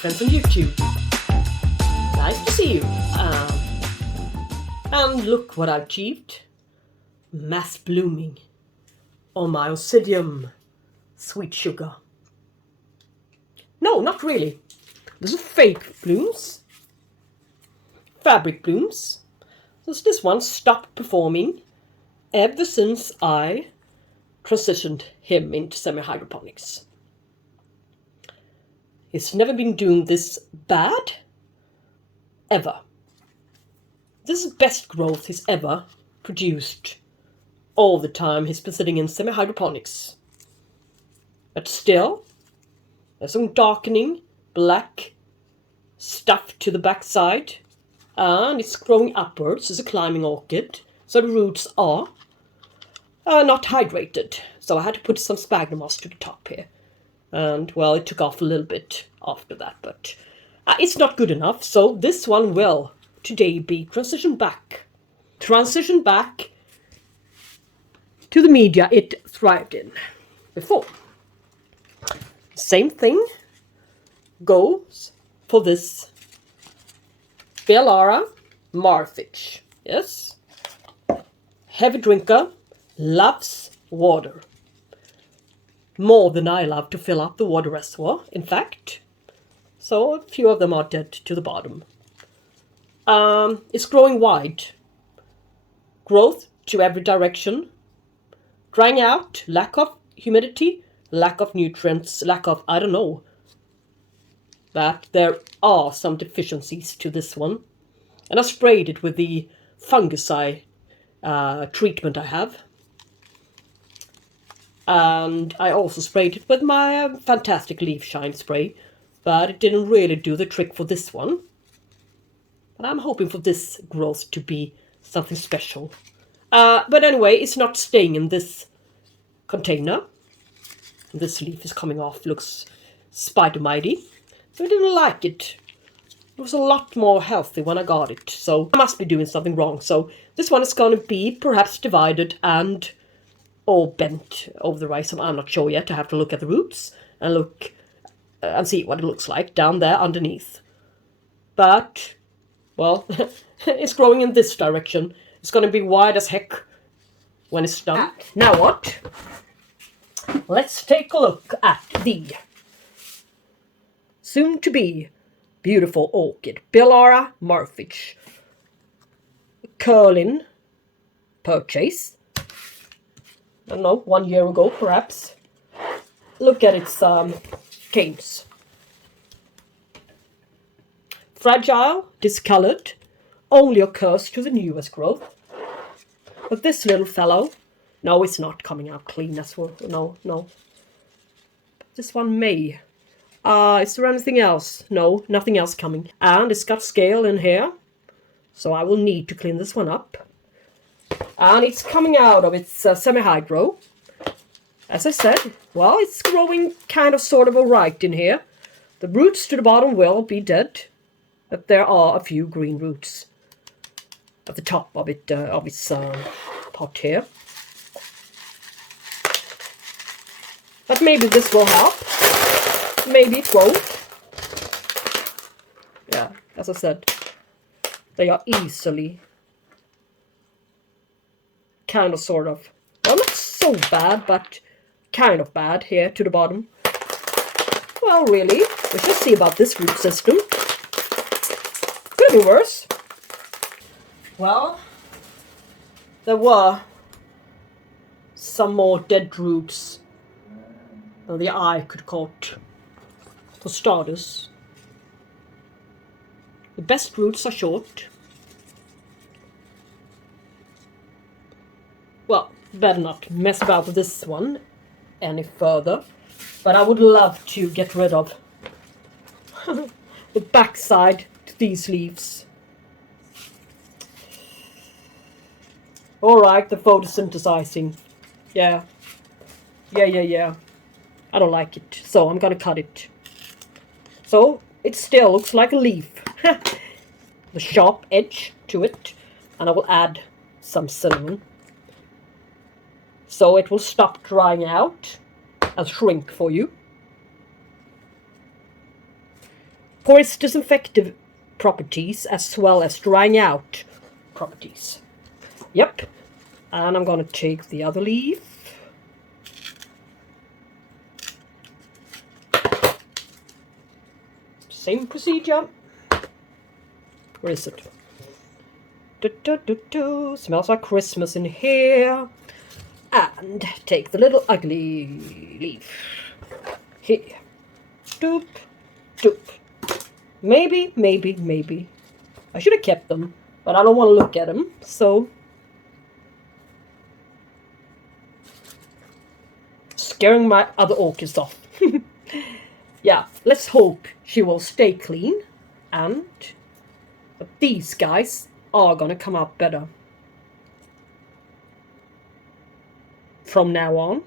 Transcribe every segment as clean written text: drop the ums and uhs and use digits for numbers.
friends on YouTube. Nice to see you. And look what I've achieved. Mass blooming on my Oncidium sweet sugar. No, not really. This is fake blooms. Fabric blooms. So this one stopped performing ever since I transitioned him into semi-hydroponics. He's never been doing this bad, ever. This is the best growth he's ever produced all the time he's been sitting in semi-hydroponics. But still, there's some darkening black stuff to the backside, and it's growing upwards. It's a climbing orchid, so the roots are not hydrated. So I had to put some sphagnum moss to the top here. And, well, it took off a little bit after that, but it's not good enough. So this one will today be transitioned back to the media it thrived in before. Same thing goes for this Beallara Marfitch. Yes, heavy drinker, loves water. More than I love to fill up the water reservoir, in fact. So a few of them are dead to the bottom. It's growing wide. Growth to every direction. Drying out, lack of humidity, lack of nutrients, lack of, I don't know. But there are some deficiencies to this one. And I sprayed it with the fungicide treatment I have. And I also sprayed it with my fantastic leaf shine spray, but it didn't really do the trick for this one. But I'm hoping for this growth to be something special. But anyway, it's not staying in this container. This leaf is coming off, looks spider-mighty. So I didn't like it. It was a lot more healthy when I got it, so I must be doing something wrong. So this one is going to be perhaps divided and or bent over the rhizome. I'm not sure yet. I have to look at the roots and look and see what it looks like down there underneath. But, well, it's growing in this direction. It's going to be wide as heck when it's done. Now what? Let's take a look at the soon-to-be beautiful orchid, Beallara Marfitch. Curlin purchase. I don't know, 1 year ago perhaps. Look at its canes. Fragile, discolored, only occurs to the newest growth. But this little fellow, no, it's not coming out clean as well. No. This one may. Is there anything else? No, nothing else coming. And it's got scale in here, so I will need to clean this one up. And it's coming out of its semi-hydro. As I said, well, it's growing kind of sort of alright in here. The roots to the bottom will be dead, but there are a few green roots at the top of it, of its pot here. But maybe this will help. Maybe it won't. Yeah, as I said, they are easily kind of sort of, well, not so bad, but kind of bad here to the bottom. Well, really, we shall see about this root system. Could be worse. Well, there were some more dead roots than the eye could caught. For starters, the best roots are short. Well, better not mess about with this one any further. But I would love to get rid of the backside to these leaves. Alright, the photosynthesizing. Yeah. I don't like it, so I'm gonna cut it. So, it still looks like a leaf. The sharp edge to it. And I will add some cinnamon. So it will stop drying out and shrink for you. for its disinfective properties as well as drying out properties. Yep. And I'm gonna take the other leaf. Same procedure. Where is it? Smells like Christmas in here. And take the little ugly leaf. Here. Doop. Doop. Maybe. I should have kept them, but I don't want to look at them, so. Scaring my other orchids off. Yeah, let's hope she will stay clean, and but these guys are gonna come out better from now on.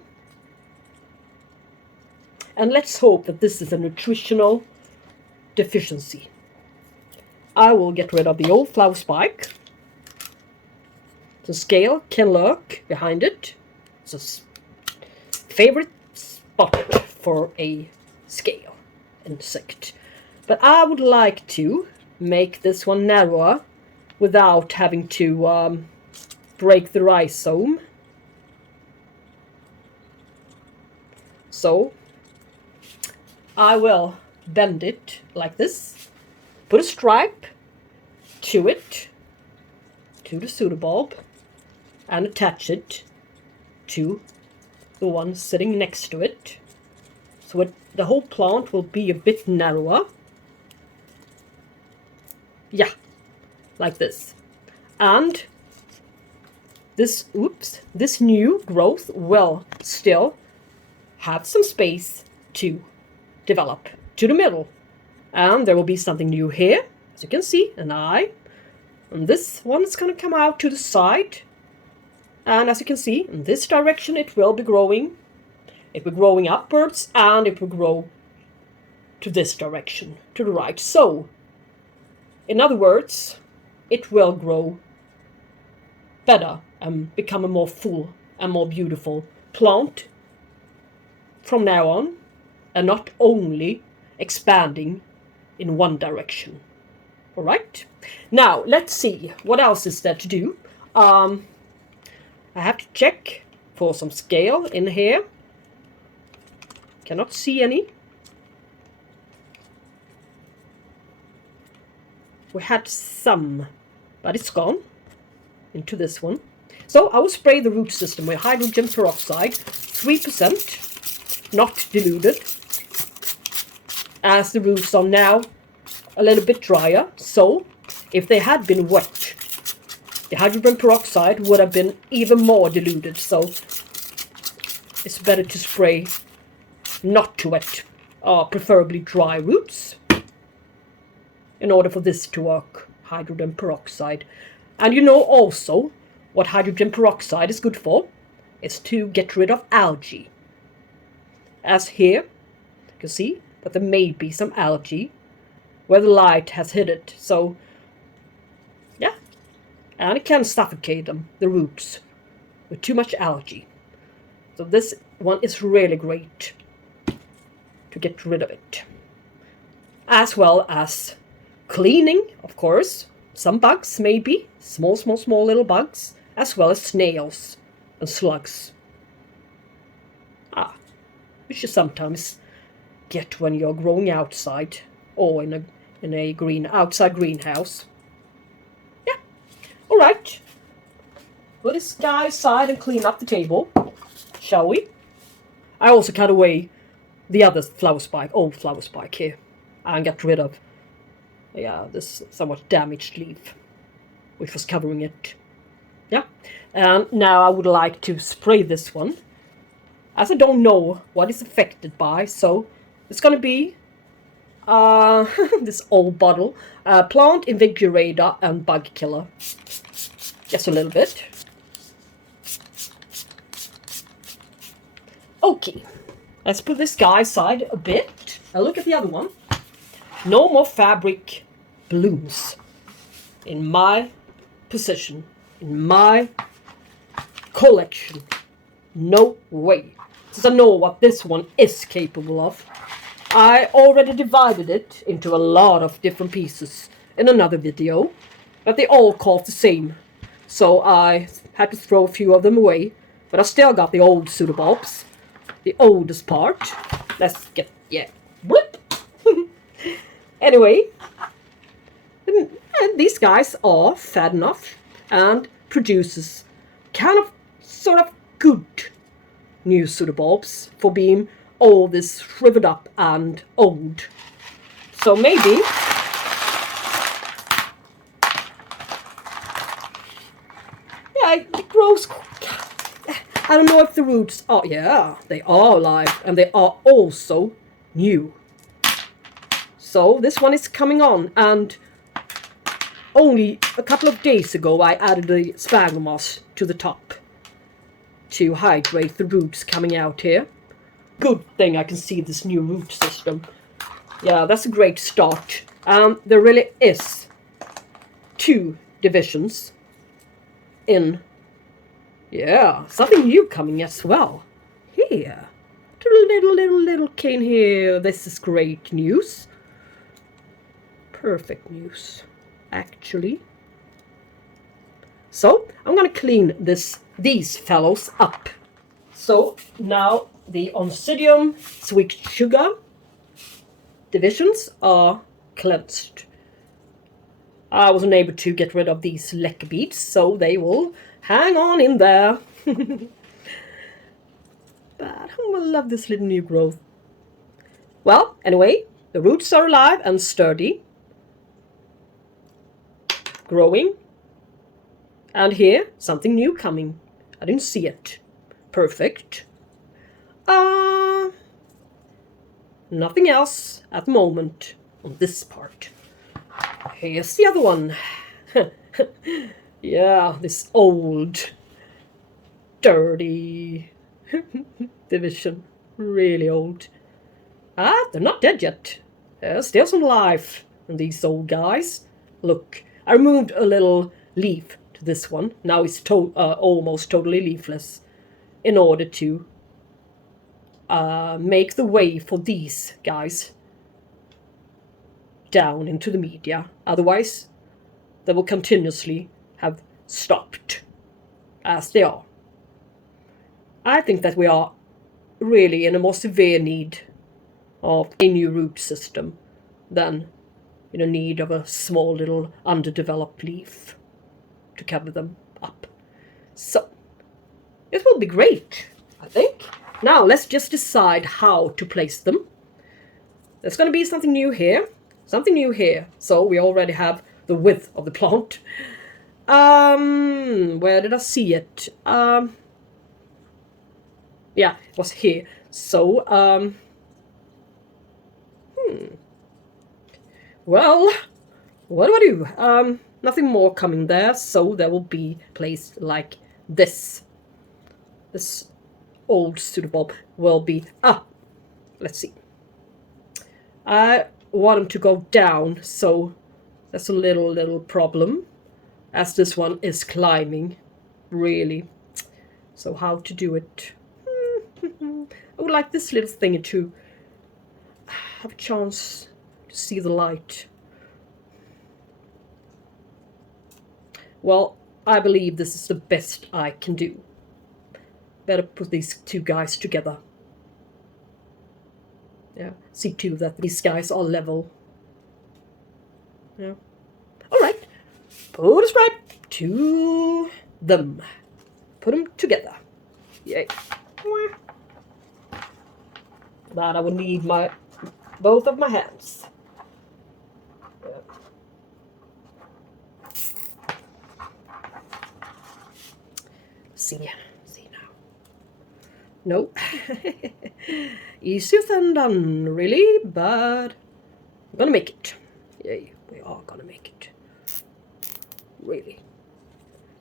And let's hope that this is a nutritional deficiency. I will get rid of the old flower spike. The scale can lurk behind it. It's a favorite spot for a scale insect. But I would like to make this one narrower without having to break the rhizome. So I will bend it like this, put a stripe to it, to the pseudobulb, and attach it to the one sitting next to it. So the whole plant will be a bit narrower. Yeah, like this. And this new growth will still have some space to develop to the middle. And there will be something new here, as you can see, an eye. And this one is going to come out to the side. And as you can see, in this direction it will be growing. It will be growing upwards, and it will grow to this direction, to the right. So, in other words, it will grow better and become a more full and more beautiful plant from now on, and not only expanding in one direction. All right. Now, let's see. What else is there to do? I have to check for some scale in here. Cannot see any. We had some, but it's gone into this one. So I will spray the root system with hydrogen peroxide, 3%, not diluted, as the roots are now a little bit drier. So if they had been wet, the hydrogen peroxide would have been even more diluted. So it's better to spray not too wet, preferably dry roots, in order for this to work, hydrogen peroxide. And you know also what hydrogen peroxide is good for. It's to get rid of algae. As here, you can see that there may be some algae where the light has hit it. So, yeah. And it can suffocate them, the roots, with too much algae. So this one is really great to get rid of it. As well as cleaning, of course, some bugs maybe, small little bugs, as well as snails and slugs. Which you sometimes get when you're growing outside or in a outside greenhouse. Yeah, all right. Put this guy aside and clean up the table, shall we? I also cut away the other old flower spike here, and got rid of this somewhat damaged leaf which was covering it. Yeah, and now I would like to spray this one, as I don't know what it's affected by. So it's gonna be this old bottle, plant invigorator and bug killer, just a little bit. Okay, let's put this guy aside a bit. Now look at the other one. No more fabric blooms in my possession, in my collection. No way. Since I know what this one is capable of. I already divided it into a lot of different pieces in another video, but they all cost the same. So I had to throw a few of them away, but I still got the old pseudobulbs, the oldest part. Let's get, yeah, whoop! Anyway, and these guys are fat enough and produces kind of sort of good new pseudobulbs for being all this shriveled up and old. So maybe yeah, it grows. I don't know if the roots are, yeah, they are alive and they are also new. So this one is coming on, and only a couple of days ago I added the sphagnum moss to the top to hydrate the roots coming out here. Good thing I can see this new root system. Yeah, that's a great start. There really is 2 divisions in. Yeah, something new coming as well. Here. Little cane here. This is great news. Perfect news, actually. So, I'm gonna clean these fellows up. So, now the Oncidium sweet sugar divisions are cleansed. I wasn't able to get rid of these Lucke beads, so they will hang on in there. But I love this little new growth. Well, anyway, the roots are alive and sturdy. Growing. And here, something new coming. I didn't see it. Perfect. Nothing else at the moment on this part. Here's the other one. Yeah, this old, dirty division. Really old. They're not dead yet. There's still some life in these old guys. Look, I removed a little leaf to this one. Now it's almost totally leafless in order to make the way for these guys down into the media. Otherwise, they will continuously have stopped as they are. I think that we are really in a more severe need of a new root system than in a need of a small little underdeveloped leaf to cover them up. So, it will be great, I think. Now, let's just decide how to place them. There's going to be something new here, something new here. So, we already have the width of the plant. Where did I see it? Yeah, it was here. So, well, what do I do? Nothing more coming there, so there will be placed like this. This old pseudobulb will be, let's see. I want them to go down, so that's a little problem, as this one is climbing, really. So how to do it? I would like this little thing to have a chance to see the light. Well, I believe this is the best I can do. Better put these 2 guys together. Yeah, see to that these guys are level. Yeah. Alright, put a stripe to them. Put them together. Yay. That I will need both of my hands. Yeah. See now. No. Easier than done, really, but I'm gonna make it. Yay, we are gonna make it. Really.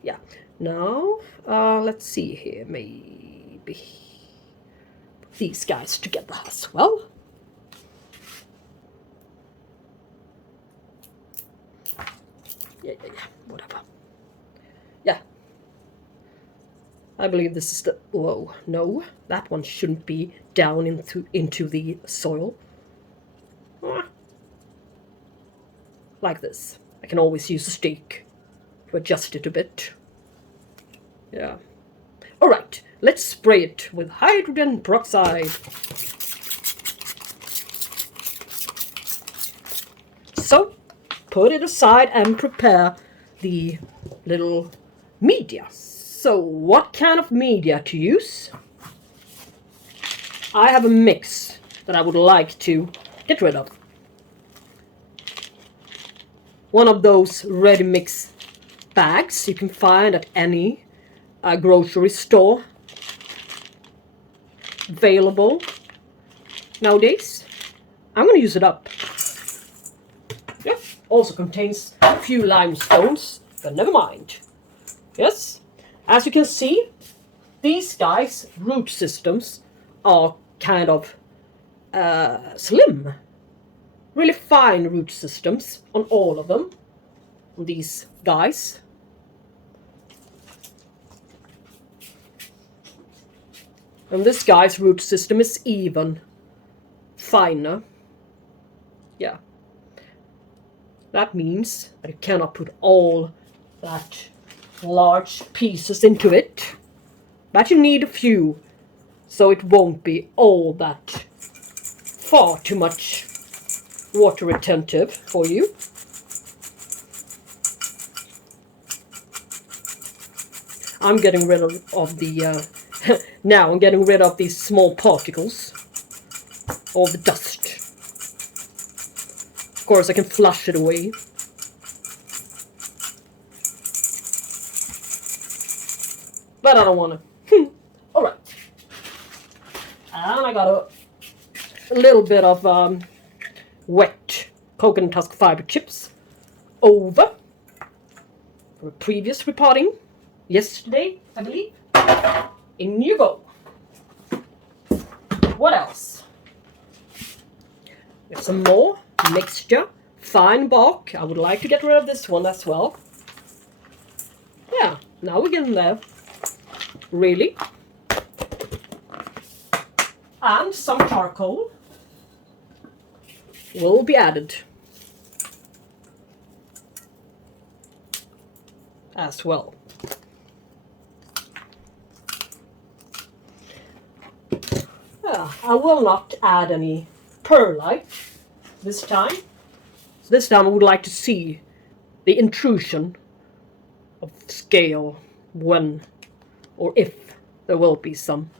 Yeah. Now, let's see here, maybe put these guys together as well. Yeah, whatever. Yeah. I believe this is no, that one shouldn't be down into the soil. Like this. I can always use a stick to adjust it a bit. Yeah. Alright, let's spray it with hydrogen peroxide. So, put it aside and prepare the little media. So, what kind of media to use? I have a mix that I would like to get rid of. One of those ready mix bags you can find at any grocery store available nowadays. I'm going to use it up. Yep, also contains a few limestones, but never mind. Yes, as you can see, these guys' root systems are kind of slim. Really fine root systems on all of them. These guys. And this guy's root system is even finer. Yeah. That means that you cannot put all that large pieces into it. But you need a few, so it won't be all that far too much water retentive for you. I'm getting rid of the now I'm getting rid of these small particles, all the dust. Of course, I can flush it away. But I don't want to. Alright. And I got a little bit of wet coconut husk fiber chips over for a previous repotting yesterday, I believe. In you go. What else? There's some more mixture, fine bark. I would like to get rid of this one as well. Yeah, now we're getting there. Really. And some charcoal will be added as well. I will not add any perlite this time. This time I would like to see the intrusion of scale when or if there will be some.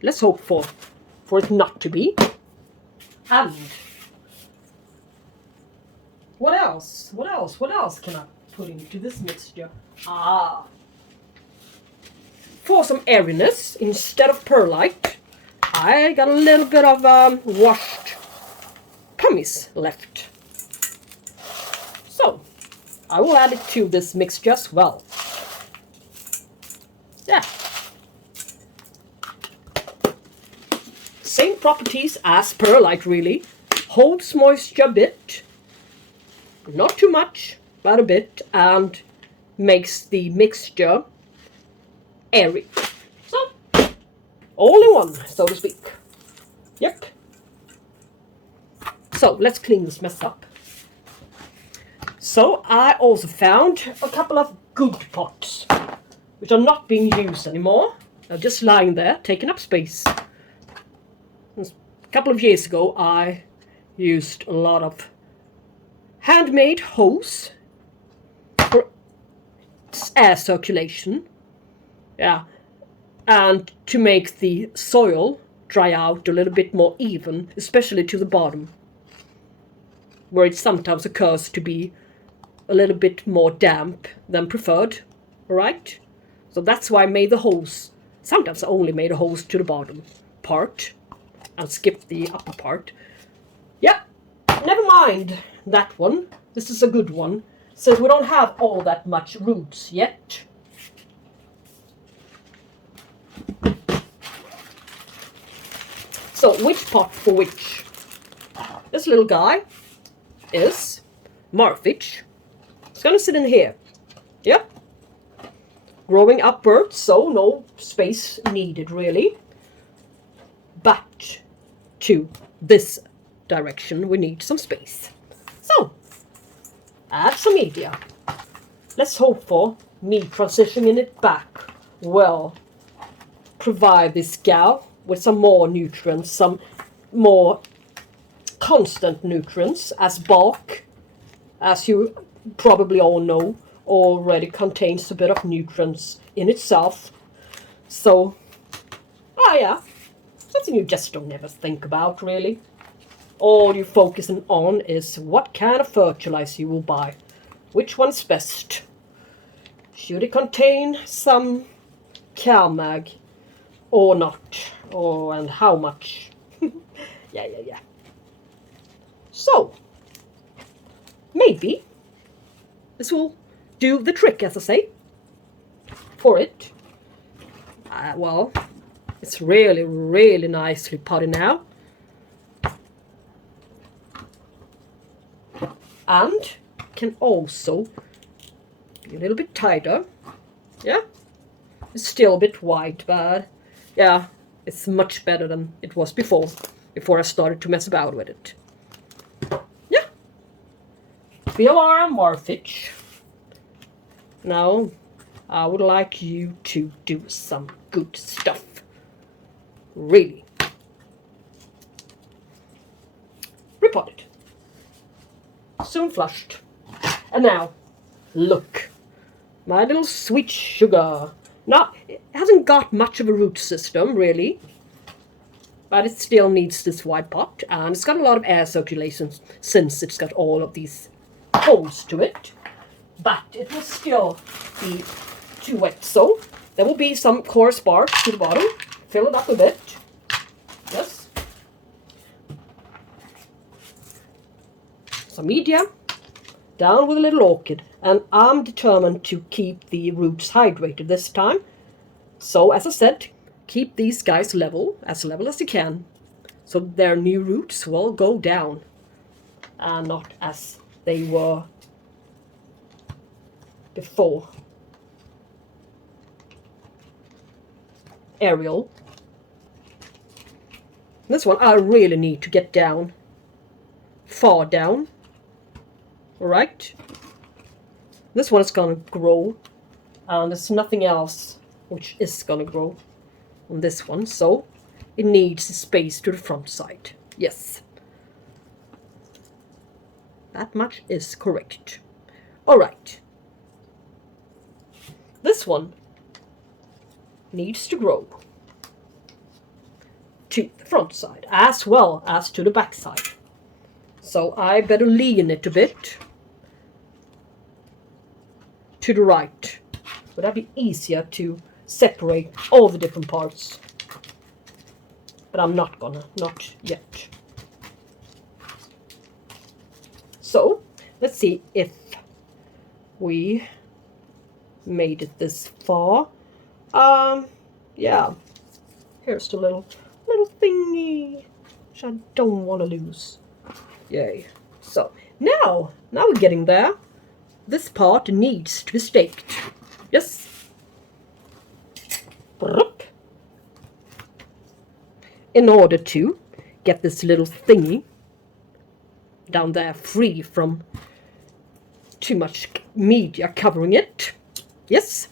Let's hope for it not to be. And what else? What else? What else can I put into this mixture? For some airiness, instead of perlite, I got a little bit of washed pumice left. So, I will add it to this mixture as well. Yeah. Same properties as perlite, really. Holds moisture a bit. Not too much, but a bit. And makes the mixture airy. So, all in one, so to speak. Yep. So, let's clean this mess up. So, I also found a couple of good pots, which are not being used anymore. They're just lying there, taking up space. A couple of years ago, I used a lot of handmade hose for air circulation. Yeah. And to make the soil dry out a little bit more even, especially to the bottom, where it sometimes occurs to be a little bit more damp than preferred, right? So that's why I made the hose. Sometimes I only made a hose to the bottom part and skipped the upper part. Yeah, never mind that one. This is a good one, since we don't have all that much roots yet. So, which pot for which? This little guy is Marfitch. It's gonna sit in here. Yep. Growing upwards, so no space needed really. But to this direction we need some space. So, add some media. Let's hope for me transitioning it back will provide this gal with some more nutrients, some more constant nutrients, as bark, as you probably all know, already contains a bit of nutrients in itself. So, yeah, something you just don't ever think about, really. All you're focusing on is what kind of fertilizer you will buy. Which one's best? Should it contain some cow mag or not? Or and how much? Yeah. So, maybe this will do the trick, as I say, for it. Well, it's really nicely potted now. And can also be a little bit tighter. Yeah, it's still a bit white, but yeah, it's much better than it was before I started to mess about with it. Yeah, Beallara Marfitch. Now, I would like you to do some good stuff. Really. Repotted. Soon flushed. And now, look. My little sweet sugar. Now, it hasn't got much of a root system, really. But it still needs this wide pot. And it's got a lot of air circulation since it's got all of these holes to it. But it will still be too wet. So, there will be some coarse bark to the bottom. Fill it up a bit. Yes. Some media. Down with a little orchid. And I'm determined to keep the roots hydrated this time. So, as I said, keep these guys level as you can. So their new roots will go down. And not as they were before. Aerial. This one I really need to get down. Far down. Alright. This one is gonna grow. And there's nothing else which is gonna grow on this one. So it needs space to the front side. Yes. That much is correct. Alright. This one needs to grow to the front side as well as to the back side. So I better lean it a bit to the right. Would that be easier to separate all the different parts? But I'm not gonna, not yet. So let's see if we made it this far. Yeah. Here's the little thingy which I don't want to lose. Yay. So now we're getting there. This part needs to be staked. Yes. In order to get this little thingy down there free from too much media covering it. Yes.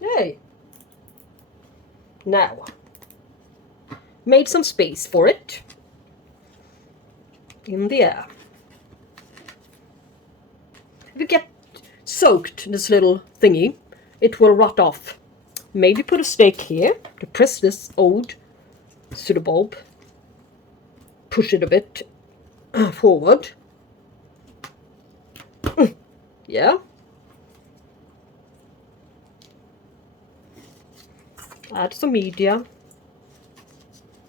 Yay. Now, made some space for it in the air. If you get soaked this little thingy, it will rot off. Maybe put a stake here to press this old pseudobulb. Push it a bit forward. Yeah. Add some media.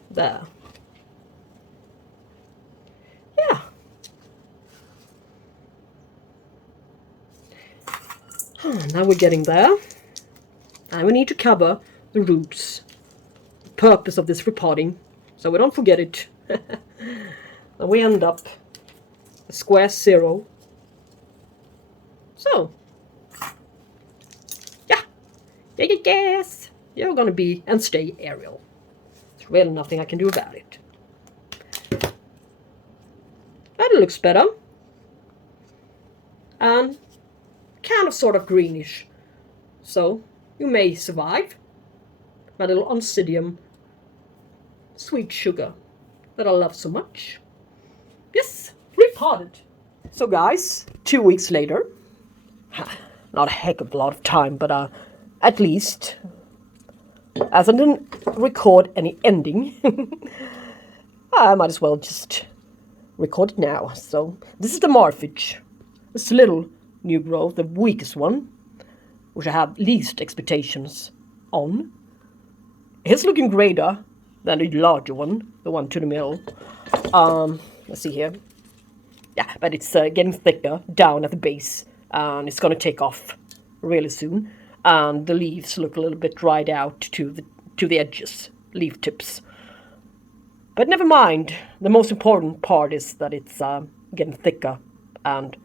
There. Yeah. Now we're getting there. And we need to cover the roots. The purpose of this repotting, so we don't forget it. And we end up a square 0. So, yeah, Yes, you're gonna be and stay aerial. There's really nothing I can do about it. That looks better. And kind of sort of greenish. So you may survive. My little Oncidium sweet sugar that I love so much. Yes, repotted. So guys, 2 weeks later, not a heck of a lot of time, but at least, as I didn't record any ending, I might as well just record it now. So this is the Marfitch, this little new growth, the weakest one, which I have least expectations on. It's looking greater than the larger one, the one to the middle. Let's see here. Yeah, but it's getting thicker down at the base, and it's going to take off really soon. And the leaves look a little bit dried out to the edges, leaf tips. But never mind. The most important part is that it's getting thicker, and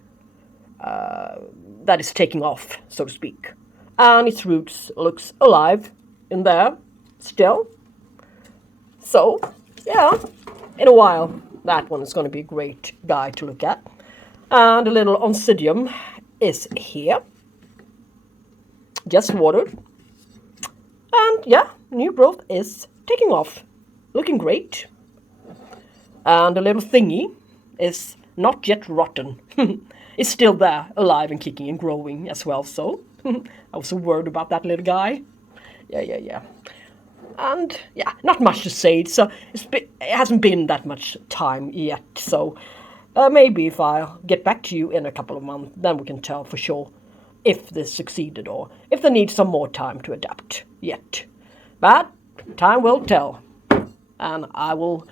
that is taking off, so to speak. And its roots looks alive in there still. So, yeah, in a while, that one is going to be a great guy to look at. And a little Oncidium is here. Just watered. And yeah, new growth is taking off. Looking great. And the little thingy is not yet rotten. It's still there, alive and kicking and growing as well. So, I was so worried about that little guy. Yeah. And yeah, not much to say. So it hasn't been that much time yet. So maybe if I get back to you in a couple of months, then we can tell for sure if this succeeded or if they need some more time to adapt yet. But time will tell. And I will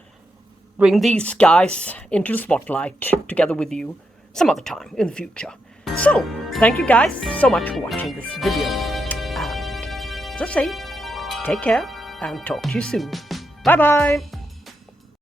bring these guys into the spotlight together with you some other time in the future. So, thank you guys so much for watching this video. And as I say, take care and talk to you soon. Bye bye!